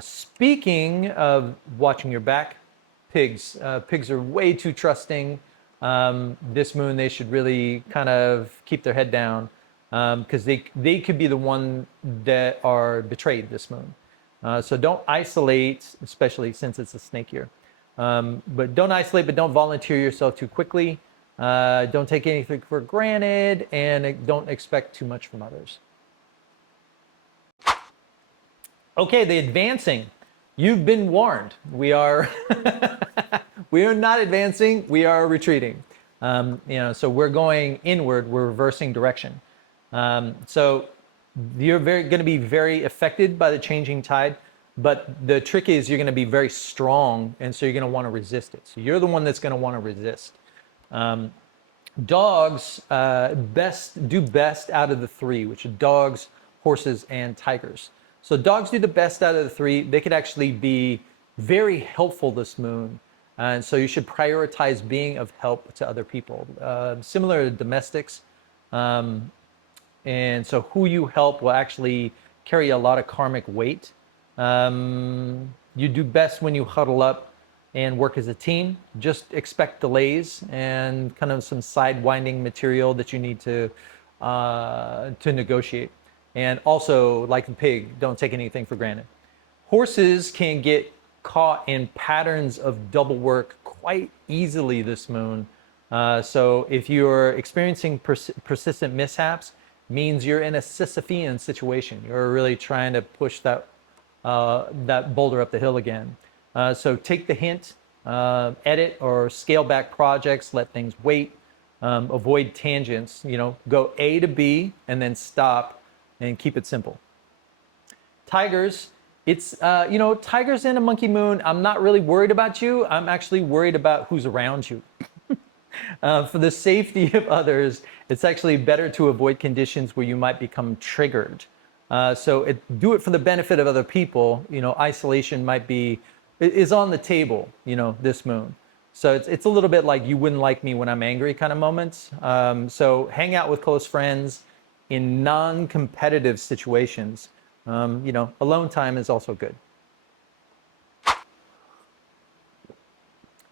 Speaking of watching your back, pigs. Pigs are way too trusting. This moon, they should really kind of keep their head down because they could be the one that are betrayed this moon. So don't isolate, especially since it's a snake year. But don't isolate, but don't volunteer yourself too quickly. Don't take anything for granted, and don't expect too much from others. Okay, the advancing. You've been warned. We are we are not advancing. We are retreating. So we're going inward. We're reversing direction. So you're going to be very affected by the changing tide. But the trick is you're going to be very strong, and so you're going to want to resist it. So you're the one that's going to want to resist. Dogs do best out of the three, which are dogs, horses, and tigers. So dogs do the best out of the three. They could actually be very helpful this moon. And so you should prioritize being of help to other people. Similar to domestics. And so who you help will actually carry a lot of karmic weight. You do best when you huddle up and work as a team. Just expect delays and kind of some sidewinding material that you need to negotiate. And also, like the pig, don't take anything for granted. Horses can get caught in patterns of double work quite easily this moon. So if you're experiencing persistent mishaps, means you're in a Sisyphean situation. You're really trying to push that boulder up the hill again. So take the hint, edit or scale back projects, let things wait, avoid tangents. Go A to B and then stop, and keep it simple. Tigers, it's tigers in a monkey moon. I'm not really worried about you. I'm actually worried about who's around you. For the safety of others, it's actually better to avoid conditions where you might become triggered. So do it for the benefit of other people. Isolation is on the table, this moon. So it's a little bit like you wouldn't like me when I'm angry kind of moments. So hang out with close friends in non-competitive situations. Alone time is also good.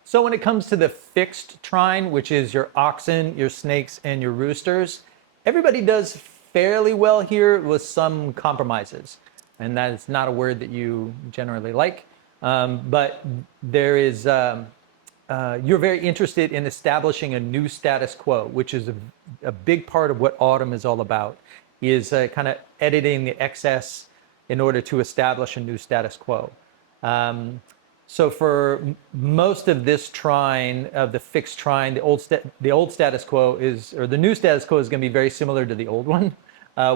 So when it comes to the fixed trine, which is your oxen, your snakes, and your roosters, everybody does fairly well here with some compromises. And that is not a word that you generally like. But there is, you're very interested in establishing a new status quo, which is a big part of what autumn is all about, is kind of editing the excess in order to establish a new status quo. So for most of this trine, of the fixed trine, the old status quo the new status quo is going to be very similar to the old one,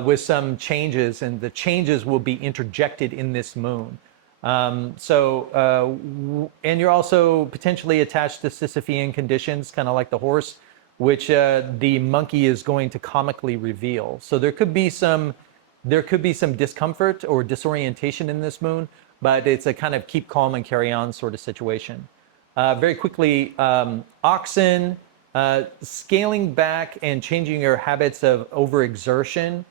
with some changes, and the changes will be interjected in this moon. And you're also potentially attached to Sisyphean conditions, kind of like the horse, which the monkey is going to comically reveal. So there could be some discomfort or disorientation in this moon, but it's a kind of keep calm and carry on sort of situation. Very quickly, oxen, scaling back and changing your habits of overexertion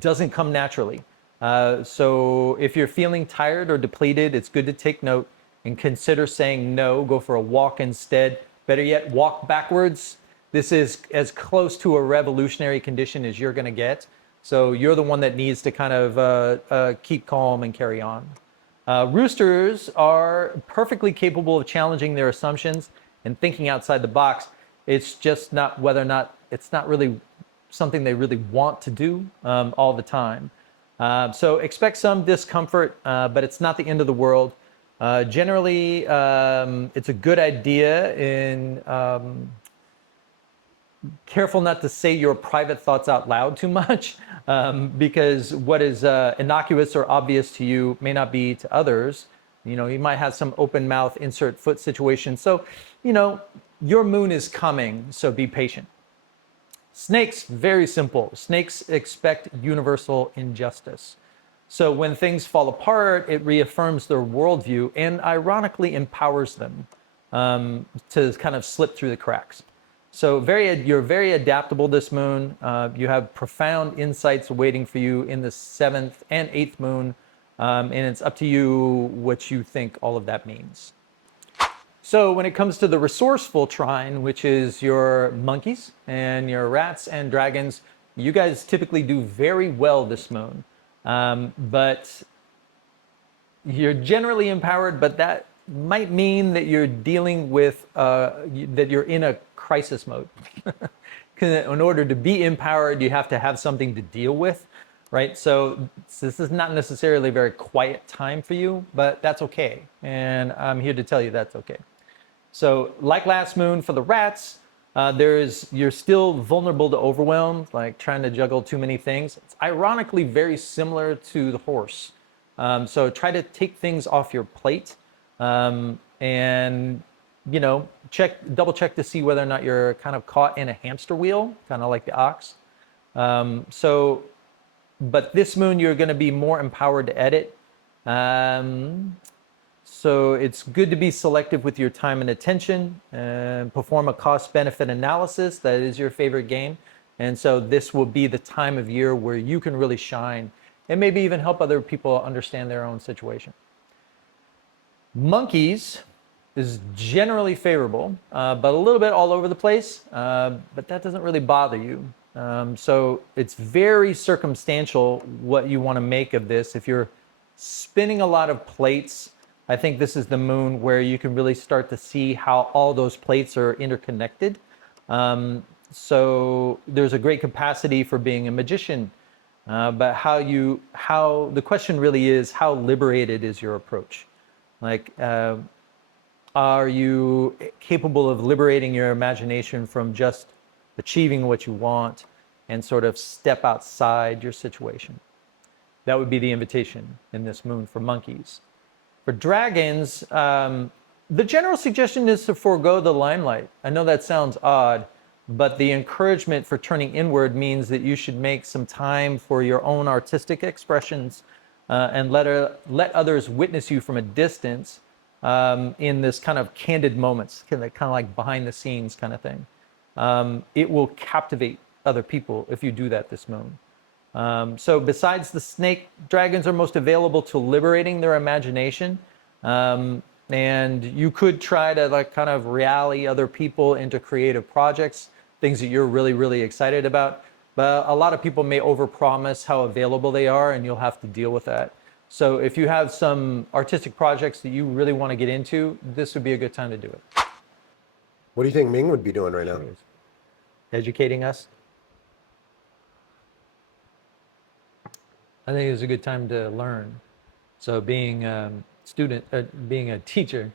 doesn't come naturally. So if you're feeling tired or depleted, it's good to take note and consider saying no, go for a walk instead. Better yet, walk backwards. This is as close to a revolutionary condition as you're gonna get. So you're the one that needs to kind of keep calm and carry on. Roosters are perfectly capable of challenging their assumptions and thinking outside the box. It's just not it's not really something they really want to do all the time. So expect some discomfort, but it's not the end of the world. Generally, it's a good idea in careful not to say your private thoughts out loud too much, because what is innocuous or obvious to you may not be to others. You might have some open mouth, insert foot situation. So, your moon is coming, so be patient. Snakes, very simple. Snakes expect universal injustice. So when things fall apart, it reaffirms their worldview and ironically empowers them to kind of slip through the cracks. So you're very adaptable this moon. You have profound insights waiting for you in the 7th and 8th moon, and it's up to you what you think all of that means. So when it comes to the resourceful trine, which is your monkeys and your rats and dragons, you guys typically do very well this moon. But you're generally empowered, but that might mean that you're dealing with, that you're in a crisis mode. In order to be empowered, you have to have something to deal with, right? So this is not necessarily a very quiet time for you, but that's okay. And I'm here to tell you that's okay. So like last moon for the rats, you're still vulnerable to overwhelm, like trying to juggle too many things. It's ironically very similar to the horse. So try to take things off your plate, and double check to see whether or not you're kind of caught in a hamster wheel, kind of like the ox. But this moon you're going to be more empowered to edit. So it's good to be selective with your time and attention, and perform a cost-benefit analysis. That is your favorite game. And so this will be the time of year where you can really shine and maybe even help other people understand their own situation. Monkeys is generally favorable, but a little bit all over the place, but that doesn't really bother you. So it's very circumstantial what you want to make of this. If you're spinning a lot of plates, I think this is the moon where you can really start to see how all those plates are interconnected. So there's a great capacity for being a magician, but how the question really is, how liberated is your approach? Like, are you capable of liberating your imagination from just achieving what you want and sort of step outside your situation? That would be the invitation in this moon for monkeys. For dragons, the general suggestion is to forego the limelight. I know that sounds odd, but the encouragement for turning inward means that you should make some time for your own artistic expressions and let others witness you from a distance in this kind of candid moments, kind of like behind the scenes kind of thing. It will captivate other people if you do that this moon. So besides the snake, dragons are most available to liberating their imagination. And you could try to like kind of rally other people into creative projects, things that you're really, really excited about. But a lot of people may overpromise how available they are, and you'll have to deal with that. So if you have some artistic projects that you really want to get into, this would be a good time to do it. What do you think Ming would be doing right now? Educating us. I think it's a good time to learn. So being a student, being a teacher,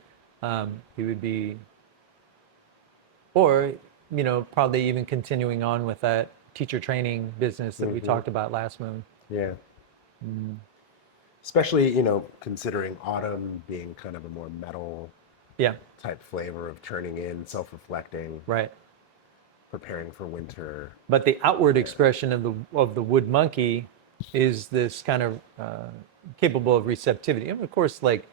he would be, or, you know, probably even continuing on with that teacher training business that we talked about last moon. Yeah. Especially, you know, considering autumn being kind of a more metal Yeah, type flavor of turning in, self-reflecting, right. preparing for winter. But the outward expression of the wood monkey is this kind of capable of receptivity. And of course, like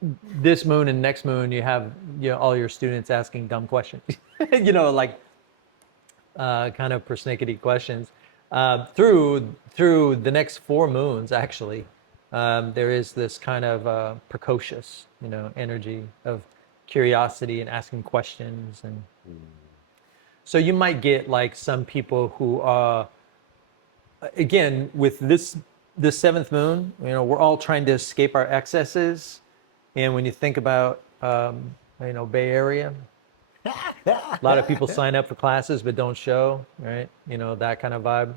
this moon and next moon, you have, you know, all your students asking dumb questions, you know, like kind of persnickety questions. Through the next 4 moons, actually, there is this kind of precocious, you know, energy of curiosity and asking questions, and so you might get like some people who again, with this 7th moon, you know, we're all trying to escape our excesses. And when you think about, you know, Bay Area, a lot of people sign up for classes but don't show, right? You know, that kind of vibe.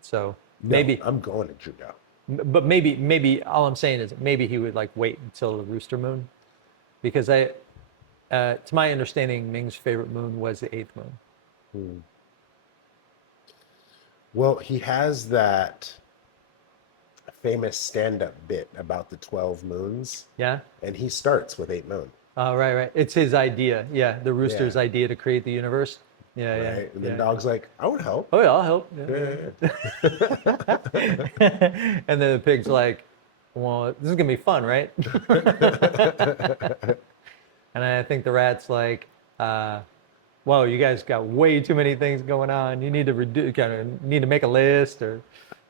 So maybe, I'm going to judo. but maybe all I'm saying is maybe he would like wait until the rooster moon, because to my understanding, Ming's favorite moon was the 8th moon. Well, he has that famous stand-up bit about the 12 moons, Yeah. and he starts with 8 moon. Oh, right. It's his idea. Yeah, the rooster's Yeah. idea to create the universe. Yeah, Right? yeah. And then yeah. Dog's like, I would help. Oh yeah, I'll help. Yeah. And then the pig's like, well, this is gonna be fun, right? And I think the rat's like, whoa, you guys got way too many things going on. You need to need to make a list. Or,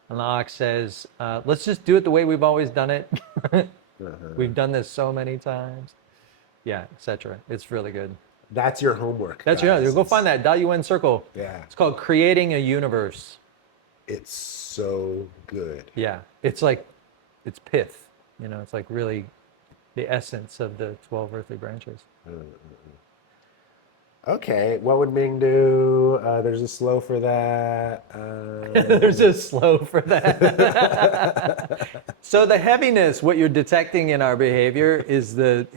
and the ox says, let's just do it the way we've always done it. We've done this so many times. Yeah, etc. It's really good. That's your homework. That's guys. Go find that .un circle. Yeah. It's called Creating a Universe. It's so good. Yeah, it's like, it's pith. You know, it's like really the essence of the 12 earthly branches. Okay, what would Ming do? There's a slow for that. There's a slow for that. So the heaviness, what you're detecting in our behavior is that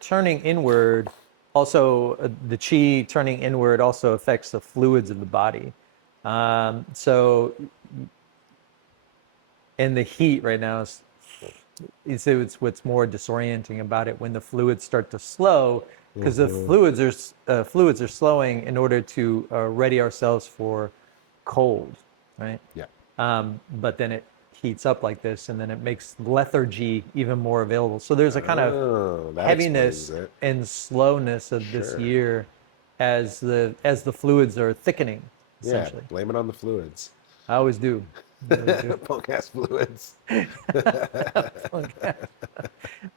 turning inward, also the chi turning inward also affects the fluids of the body. So, and the heat right now it's what's more disorienting about it when the fluids start to slow, because the fluids are slowing in order to ready ourselves for cold, right? Yeah. But then it heats up like this, and then it makes lethargy even more available. So there's a kind of that heaviness explains it. and slowness of this Sure. year as the fluids are thickening, Yeah, essentially. blame it on the fluids. I always do. Punk ass fluids.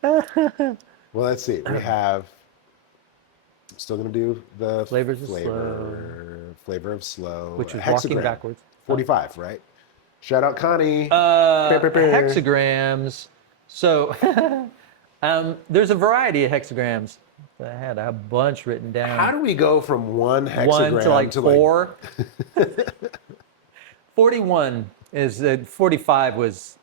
Well, let's see. We have. I'm still gonna do the Flavors of flavor of slow, Which is walking hexagram. backwards. 45, right? Shout out Connie. Hexagrams. So there's a variety of hexagrams. I had a bunch written down. How do we go from one hexagram One to like to four. 41 is 45 was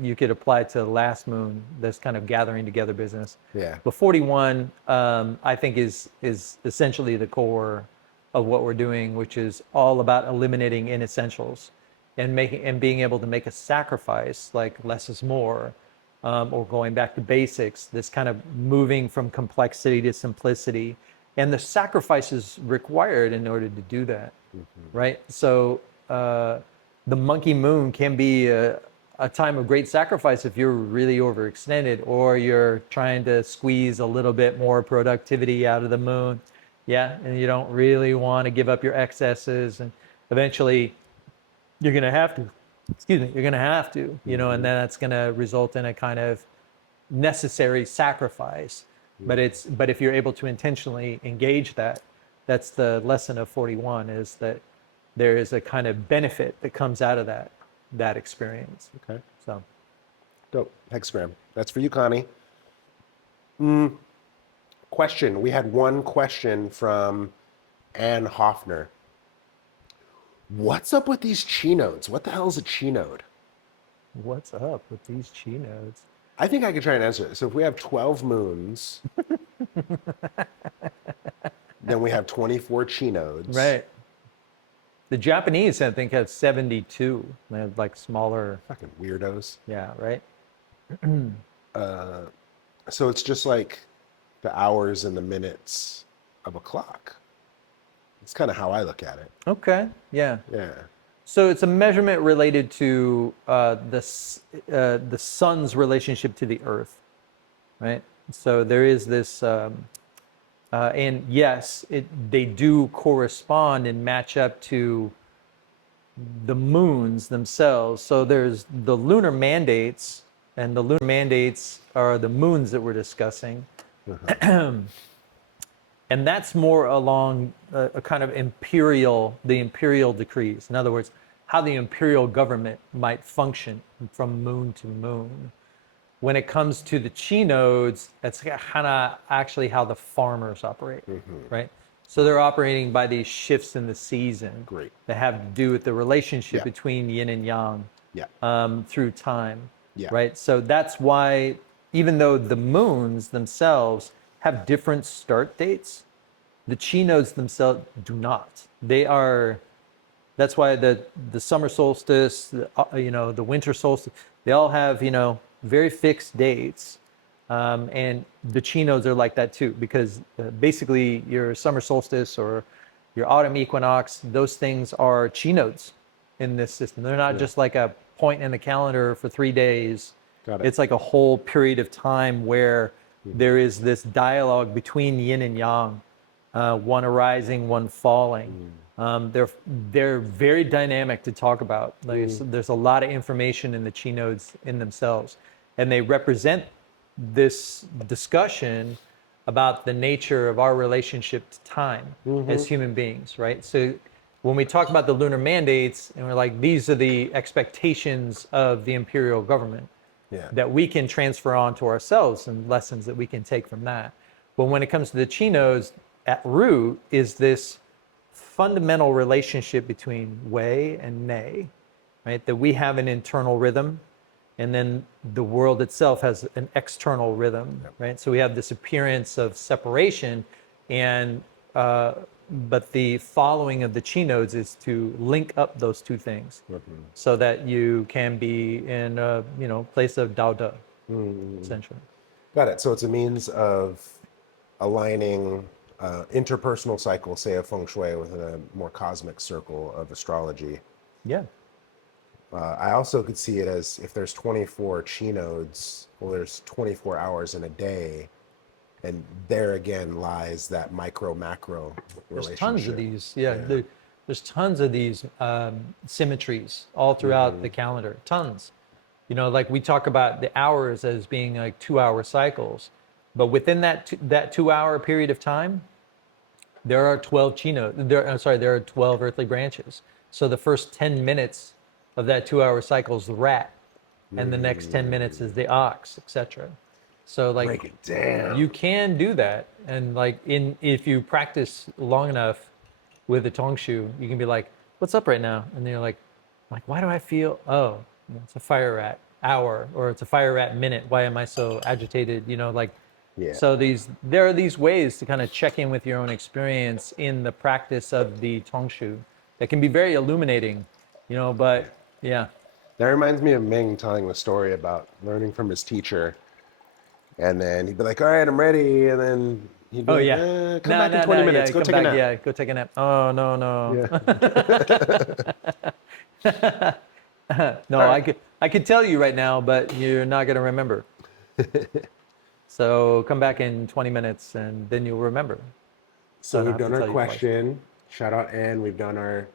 you could apply to the last moon, this kind of gathering together business. Yeah. But 41 I think is essentially the core of what we're doing, which is all about eliminating inessentials and being able to make a sacrifice, like less is more, or going back to basics, this kind of moving from complexity to simplicity, and the sacrifices required in order to do that, right? So the monkey moon can be a time of great sacrifice if you're really overextended, or you're trying to squeeze a little bit more productivity out of the moon. Yeah, and you don't really want to give up your excesses, and eventually you're going to have to, you're going to have to, and then that's going to result in a kind of necessary sacrifice. But if you're able to intentionally engage that, that's the lesson of 41, is that there is a kind of benefit that comes out of that experience. Okay. So, Dope. Hexagram. That's for you, Connie. Question. We had one question from Ann Hoffner. What's up with these chi nodes? What the hell is a chi node? what's up with these chi nodes? I think I could try and answer it. So if we have 12 moons, then we have 24 chi nodes. Right. The Japanese, I think, have 72. They have like smaller. Fucking weirdos. Yeah. Right. So it's just like the hours and the minutes of a clock. It's kind of how I look at it. Okay. Yeah. Yeah. So it's a measurement related to the sun's relationship to the Earth, right? So there is this, and yes, they do correspond and match up to the moons themselves. So there's the lunar mandates, and the lunar mandates are the moons that we're discussing. And that's more along a kind of the imperial decrees. In other words, how the imperial government might function from moon to moon. When it comes to the chi nodes, that's kind of actually how the farmers operate, right? So they're operating by these shifts in the season. Great. That have to do with the relationship Yeah. between yin and yang Yeah. through time, Yeah. right? So that's why, even though the moons themselves have different start dates, the chi nodes themselves do not. That's why the summer solstice, the winter solstice, they all have, very fixed dates. And the chi nodes are like that too, because basically your summer solstice or your autumn equinox, those things are chi nodes in this system. They're not just like a point in the calendar for 3 days. Got it. It's like a whole period of time where there is this dialogue between yin and yang, one arising, one falling. They're very dynamic to talk about. Like, there's a lot of information in the chi nodes in themselves, and they represent this discussion about the nature of our relationship to time as human beings, right? So when we talk about the lunar mandates, and we're like, these are the expectations of the imperial government that we can transfer on to ourselves, and lessons that we can take from that. But when it comes to the chi nodes, at root is this fundamental relationship between Wei and Nei, right? That we have an internal rhythm, and then the world itself has an external rhythm, right? So we have this appearance of separation, and but the following of the chi nodes is to link up those two things, so that you can be in a place of Dao De, essentially. Got it. So it's a means of aligning interpersonal cycles, say of feng shui, with a more cosmic circle of astrology. Yeah. I also could see it as if there's 24 chi nodes, well, there's 24 hours in a day, and there again lies that micro-macro relationship. There's tons of these. There's tons of these symmetries all throughout the calendar. Tons. Like we talk about the hours as being like 2-hour cycles, but within that 2-hour period of time, there are 12 chi nodes. There are 12 earthly branches. So the first 10 minutes of that 2-hour cycle is the rat, and the next 10 minutes is the ox, etc. So like Break it down. you can do that, and like if you practice long enough with the tongshu, you can be like, "What's up right now?" And then you're like, "Why do I feel? Oh, it's a fire rat hour, or it's a fire rat minute. Why am I so agitated?" Like. Yeah. So there are these ways to kind of check in with your own experience in the practice of the tongshu that can be very illuminating, But yeah, That reminds me of Ming telling the story about learning from his teacher. And then he'd be like, all right, I'm ready. And then he'd be oh like, yeah, come back in 20 minutes. yeah, Go come take a back, nap. yeah, go take a nap. Oh no, Yeah. no, All right. I could tell you right now, but you're not gonna remember. So come back in 20 minutes, and then you'll remember. So I don't we've have to done our tell you twice. question. Shout out Ann. We've done our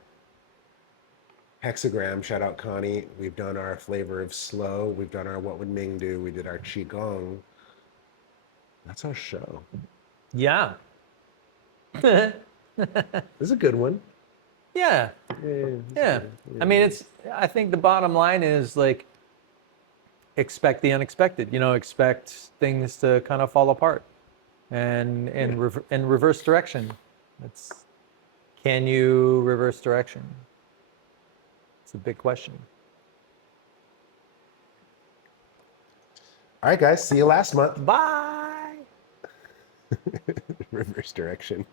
hexagram. Shout out Connie. We've done our flavor of slow. We've done our what would Ming do. We did our qigong. That's our show. Yeah. This is a good one. Yeah. Yeah. I mean, I think the bottom line is like, expect the unexpected, expect things to kind of fall apart and in reverse direction. Can you reverse direction? It's a big question. All right, guys. See you last month. Bye. Reverse direction.